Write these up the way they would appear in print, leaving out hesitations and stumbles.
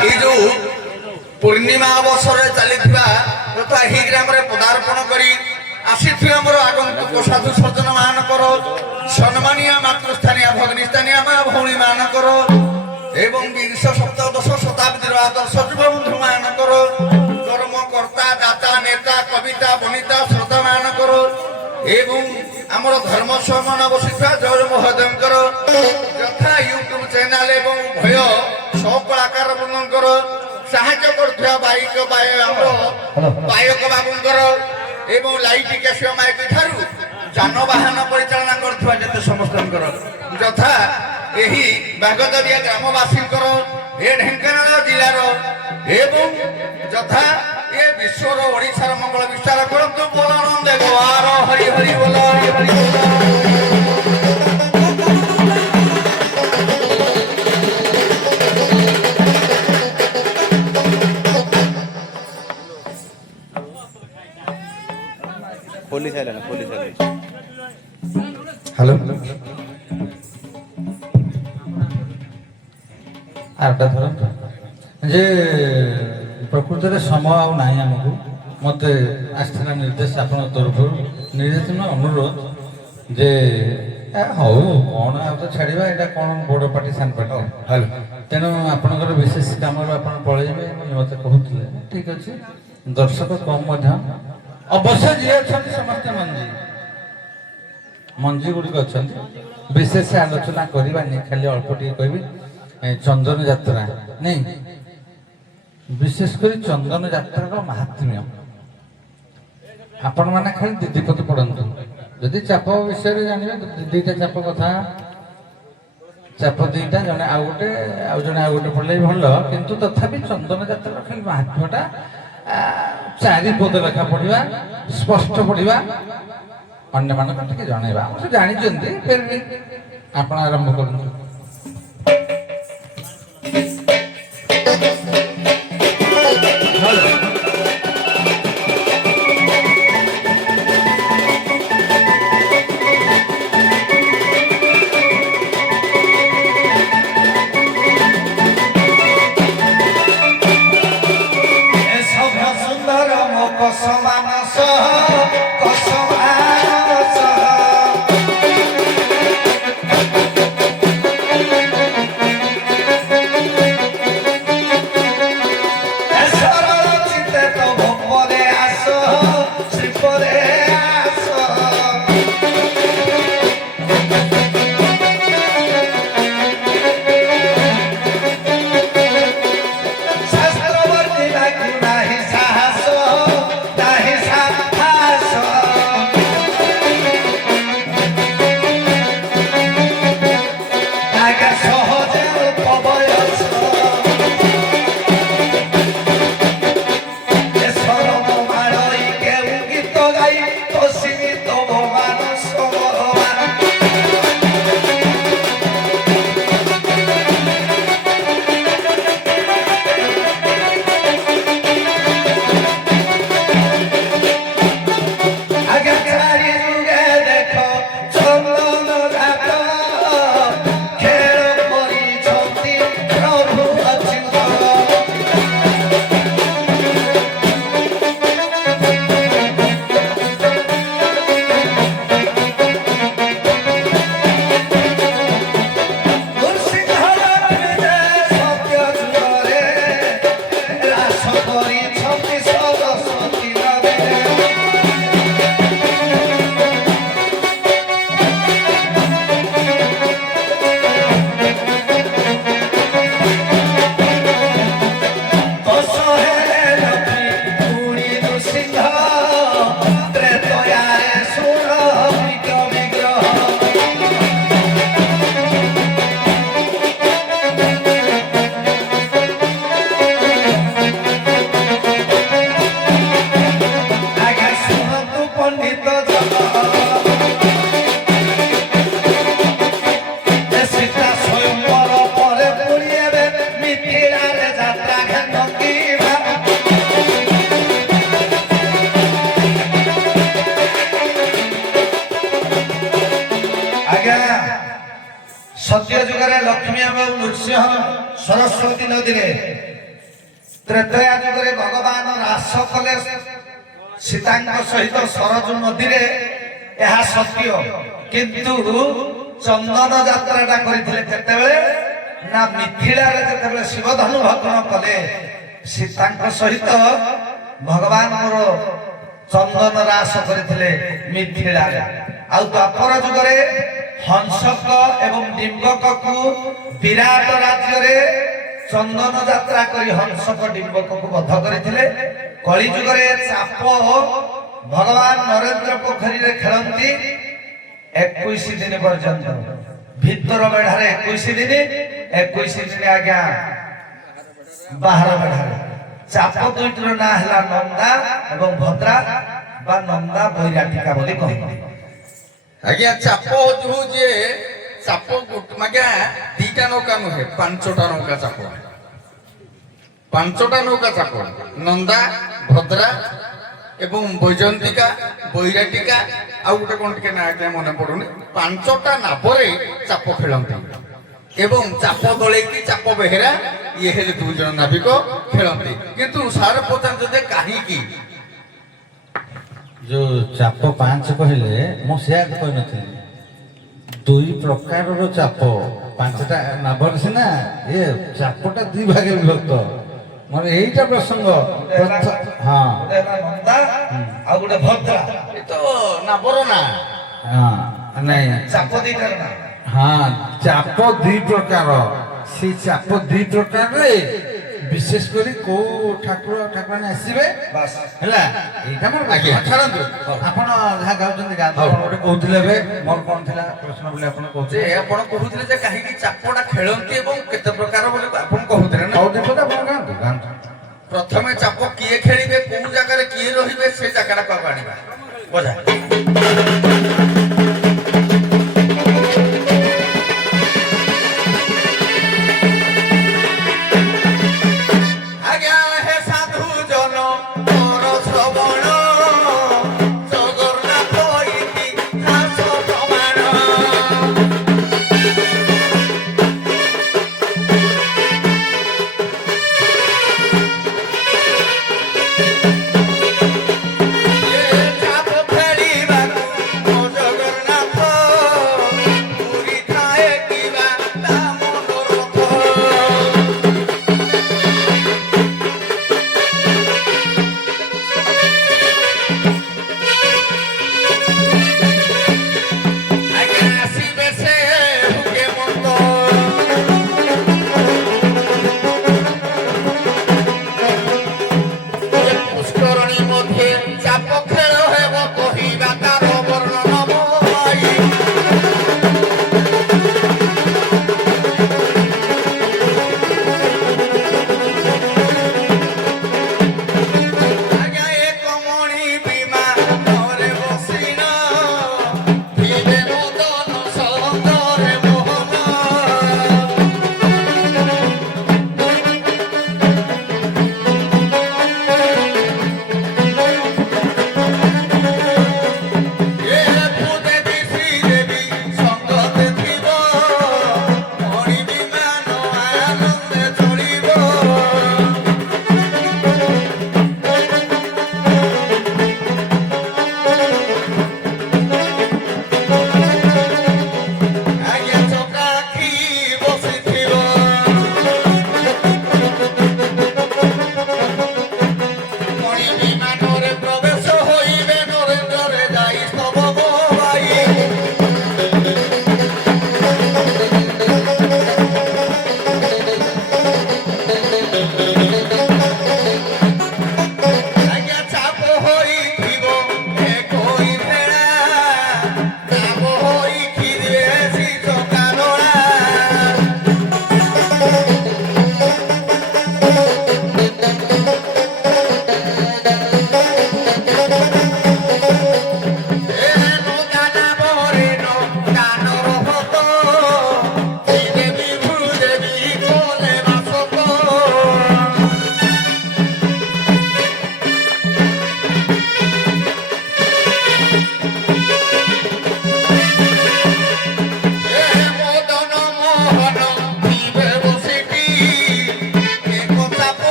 এই যে ପୂର୍ଣ୍ଣିମା ଅବସରରେ ଚାଲିଥିବା ତଥା ଏହି ଗ୍ରାମରେ ପଦାର୍ପଣ କରି ଆସିଥିବା ଆମର ଆଗନ୍ତୁକ ସାଧୁ ସଜ୍ଜନ ମାନଙ୍କର ସମ୍ମାନୀୟ ମାତୃସ୍ଥାନୀୟ ଭଗ୍ନୀସ୍ଥାନୀୟ ମା ଭଉଣୀ ମାନଙ୍କର ଏବଂ ବିଂଶ ସପ୍ତଦଶ ଶତାବ୍ଦୀର ଆଦର୍ଶ ଯୁବବନ୍ଧୁ ମାନଙ୍କର କର୍ମକର୍ତ୍ତା ଦାତା ନେତା କବିତା ବନିତା ଶ୍ରୋତା ମାନଙ୍କର ଏବଂ ଆମର ଧର୍ମ ସମ୍ମାନ ବସିଥିବା ଜୟ ମହୋଦୟଙ୍କର ଯଥା ୟୁଟ୍ୟୁବ ଚ୍ୟାନେଲ ଏବଂ ଉଭୟ ସହକଳାକାର ବୃନ୍ଦଙ୍କର ସାହାଯ୍ୟ କରୁଥିବା ଆମର ବାୟକ ବାବୁଙ୍କର ଏବଂ ଲାଇଟ୍ କ୍ୟାସିଓ ମାଇକ ଠାରୁ ଯାନବାହନ ପରିଚାଳନା କରୁଥିବା ଯେତେ ସମସ୍ତଙ୍କର ଯଥା ଏହି ବାଗଦରିଆ ଗ୍ରାମବାସୀଙ୍କର ଏ ଢେଙ୍କାନାଳ ଜିଲ୍ଲାର ଏବଂ ଯଥା ଏ ବିଶ୍ୱର ଓଡ଼ିଶାର ମଙ୍ଗଳ ବିସ୍ତାର କରନ୍ତୁ ବୋଲ ନନ୍ଦେ ଗୋଆର ହରି ହରି ବୋଲ ହରି ହରି पोलीस आला ना पोलीस आला হ্যালো আরেকটা ধরুন যে প্রকৃতরে সময় ଆଉ ନାହିଁ ଆମକୁ ମୋତେ ଆସିଥିଲା ନିର୍ଦ୍ଦେଶ ଆପଣଙ୍କ ତରଫରୁ ନିର୍ଦ୍ଦେଶ ଅନୁରୋଧ ଯେ ହଉ କ'ଣ ଆଉ ତ ଛାଡ଼ିବା ଏଇଟା କ'ଣ ବଡ଼ ପାର୍ଟି ସାନ ପାର୍ଟି ହ୍ୟାଲୋ ତେଣୁ ଆପଣଙ୍କର ବିଶେଷ କାମରୁ ଆପଣ ପଳେଇବେ ମୋତେ କହୁଥିଲେ ଠିକ୍ ଅଛି ଦର୍ଶକ କମ୍ ମଧ୍ୟ ଅବଶ୍ୟ ଯିଏ ଅଛନ୍ତି ସମସ୍ତେ ମଞ୍ଜି ଗୁଡ଼ିକ ଅଛନ୍ତି ବିଶେଷ ଆଲୋଚନା କରିବାନି ଖାଲି ଅଳ୍ପ ଟିକେ କହିବି ଚନ୍ଦନ ଯାତ୍ରା ନାଇଁ ବିଶେଷ କରି ଚନ୍ଦନ ଯାତ୍ରାର ମାହାତ୍ମ୍ୟ ଆପଣମାନେ ଖାଲି ଦିଦିପତି ପଢ଼ନ୍ତୁ ଯଦି ଚାପ ବିଷୟରେ ଜାଣିବେ ଦୁଇଟା ଚାପ କଥା ଚାପ ଦୁଇଟା ଜଣେ ଆଉ ଗୋଟେ ପଢ଼ିଲେ ଭଲ କିନ୍ତୁ ତଥାପି ଚନ୍ଦନ ଯାତ୍ରାର ଖାଲି ମାହାତ୍ମ୍ୟଟା ଚାରିପଦ ଲେଖା ପଢ଼ିବା ସ୍ପଷ୍ଟ ପଢ଼ିବା ଅନ୍ୟମାନଙ୍କୁ ଟିକେ ଜଣେଇବା ଆମର ସେ ଜାଣିଛନ୍ତି ଫେର ବି ଆପଣ ଆରମ୍ଭ କରନ୍ତୁ ସତ୍ୟ ଯୁଗରେ ଲକ୍ଷ୍ମୀ ଏବଂ ନୃସିଂହ ସରସ୍ୱତୀ ନଦୀରେ ତ୍ରେତୟା ଯୁଗରେ ଭଗବାନ ରାସ କଲେ ସୀତାଙ୍କ ସହିତ ସରଜୁ ନଦୀରେ, ଏହା ସତ୍ୟ। କିନ୍ତୁ ଚନ୍ଦନ ଯାତ୍ରାଟା କରିଥିଲେ କେତେବେଳେ ନା ମିଥିଳାରେ, ଯେତେବେଳେ ଶିବଧନୁ ଭଗ୍ନ କଲେ ସୀତାଙ୍କ ସହିତ ଭଗବାନ ମୋର ଚନ୍ଦନ ରାସ କରିଥିଲେ ମିଥିଳାରେ। ଆଉ ଦ୍ୱାପର ଯୁଗରେ ହଂସକ ଏବଂ ଡିମ୍ବକକୁ ବିରାଟ ରାଜ୍ୟରେ ଚନ୍ଦନ ଯାତ୍ରା କରି ହଂସକ ଡିମ୍ବକକୁ ବଧ କରିଥିଲେ। କଳି ଯୁଗରେ ଚାପ ଭଗବାନ ନରେନ୍ଦ୍ର ପୋଖରୀରେ ଖେଳନ୍ତି 21 ଦିନ ପର୍ଯ୍ୟନ୍ତ। ଭିତର ବେଢାରେ 21 ଦିନ, 21 ଦିନ ଆଜ୍ଞା ବାହାର ବେଢାରେ। ଚାପ ଦୁଇଟିର ନାଁ ହେଲା ନନ୍ଦା ଏବଂ ଭଦ୍ରା ବା ନନ୍ଦା ବୈରାଟିକା ବୋଲି କହନ୍ତି। ଆଜ୍ଞା ଚାପ ହଉଛି ଚାପ ଆଜ୍ଞା ଦିଟା ନୌକା ନୁହେଁ, 5ଟା ନୌକା ଚାପ, 5ଟା ନୌକା ଚାପ, ନନ୍ଦା, ଭଦ୍ରା ଏବଂ ବୈଜନ୍ତିକା, ବୈରାଟିକା, ଆଉ ଗୋଟେ କଣ ଟିକେ ନା ଆଜ୍ଞା ମନେ ପଡୁନି। 5ଟା ନାବରେ ଚାପ ଖେଳନ୍ତି ଏବଂ ଚାପ ଦଳେଇକି ଚାପ ବେହେରା ଇଏ ହେଲେ 2 ଜଣ ନାବିକ ଖେଳନ୍ତି। କିନ୍ତୁ ସାର୍ ପଚାରୁଛନ୍ତି କାହିଁକି ଯୋଉ ଚାପ 5 କହିଲେ, ମୁଁ ସେୟା କହିନଥିଲି। 2 ପ୍ରକାରର ଚାପ, 5ଟା ନାଭରେ ସିନା, ଏ ଚାପଟା 2 ଭାଗରେ ବିଭକ୍ତ। ମାନେ ଏଇଟା ପ୍ରସଙ୍ଗ। ହଁ, ଗୋଟେ ହେଲା ନନ୍ଦା ଆଉ ଗୋଟେ ଭଦ୍ରା। ଏ ତ ନାବର ନା ହଁ, ନାଇଁ, ଚାପ ଦିଟାର ନାଁ। ହଁ, ଚାପ 2 ପ୍ରକାର। ସେ ଚାପ 2 ପ୍ରକାରରେ ବିଶେଷ କରି କୋଉ ଠାକୁର ଠାକୁରାଣୀ ଆସିବେ ବାସ୍। ହେଲା, ଏଇଟା ମୋର ଆଜ୍ଞା। ଛାଡ଼ନ୍ତୁ। ଆପଣ ଯାହା ଗାଉଛନ୍ତି ଗାଆନ୍ତୁ। ଆପଣ ଗୋଟେ କହୁଥିଲେ ଏବେ, ମୋର କଣ ଥିଲା ପ୍ରଶ୍ନ ବୋଲି ଆପଣ ଯେ କହୁଥିଲେ? ଆପଣ କହୁଥିଲେ ଯେ କାହିଁକି ଚାପଟା ଖେଳନ୍ତି ଏବଂ କେତେ ପ୍ରକାର ବୋଲି ଆପଣ କହୁଥିଲେ ନା। କହୁଥିଲେ ତ, ଆପଣ ଗାଆନ୍ତୁ ଗାଆନ୍ତୁ। ପ୍ରଥମେ ଚାପ କିଏ ଖେଳିବେ, କୋଉ ଜାଗାରେ କିଏ ରହିବେ, ସେ ଜାଗାଟାକୁ ଆଗ ଆଣିବା। ବଜା ଆଜ୍ଞା ହେ ସାଧୁ ଜନ ମୋର ଶ୍ରବଣ, ଜଗନ୍ନାଥ ଇତିହାସ ପ୍ରମାଣ। ଚାପ ଖେଳି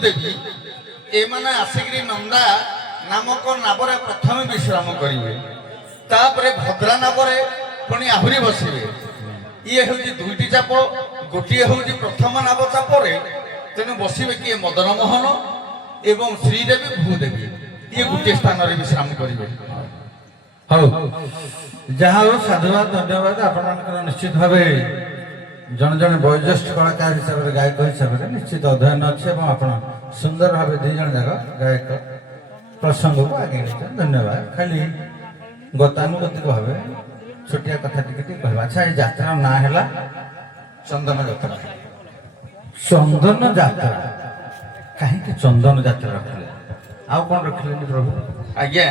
ଭୂଦେବୀ ଏମାନେ ଆସିକିରି ନନ୍ଦା ନାମକ ନାବରେ ପ୍ରଥମେ ବିଶ୍ରାମ କରିବେ, ତାପରେ ଭଦ୍ରା ନାବରେ ପୁଣି ଆହୁରି ବସିବେ। ଇଏ ହେଉଛି ଦୁଇଟି ଚାପ, ଗୋଟିଏ ହେଉଛି ପ୍ରଥମ ନାବ ଚାପରେ, ତେଣୁ ବସିବେ କିଏ ମଦନ ମୋହନ ଏବଂ ଶ୍ରୀଦେବୀ ଭୂଦେବୀ, ଇଏ ଗୋଟିଏ ସ୍ଥାନରେ ବିଶ୍ରାମ କରିବେ। ହଉ, ଯାହା ହଉ ସାଧୁବାଦ, ଧନ୍ୟବାଦ। ଆପଣମାନଙ୍କର ନିଶ୍ଚିତ ଭାବେ ଜଣେ ଜଣେ ବୟୋଜ୍ୟେଷ୍ଠ କଳାକାର ହିସାବରେ, ଗାୟକ ହିସାବରେ ନିଶ୍ଚିତ ଅଧ୍ୟୟନ ଅଛି ଏବଂ ଆପଣ ସୁନ୍ଦର ଭାବେ ଦୁଇ ଜଣ ଯାକ ଗାୟକ ପ୍ରସଙ୍ଗକୁ ଆଗେଇ ନେଇଛନ୍ତି। ଧନ୍ୟବାଦ। ଖାଲି ଗତାନୁଗତିକ ଭାବେ ଛୋଟିଆ କଥା ଟିକେ ଟିକେ କହିବା। ଆଚ୍ଛା, ଏଇ ଯାତ୍ରାର ନାଁ ହେଲା ଚନ୍ଦନ ଯାତ୍ରା। ଚନ୍ଦନ ଯାତ୍ରା। କାହିଁକି ଚନ୍ଦନ ଯାତ୍ରା ରଖିଲେ? ଆଉ କଣ ରଖିଲେନି ପ୍ରଭୁ? ଆଜ୍ଞା,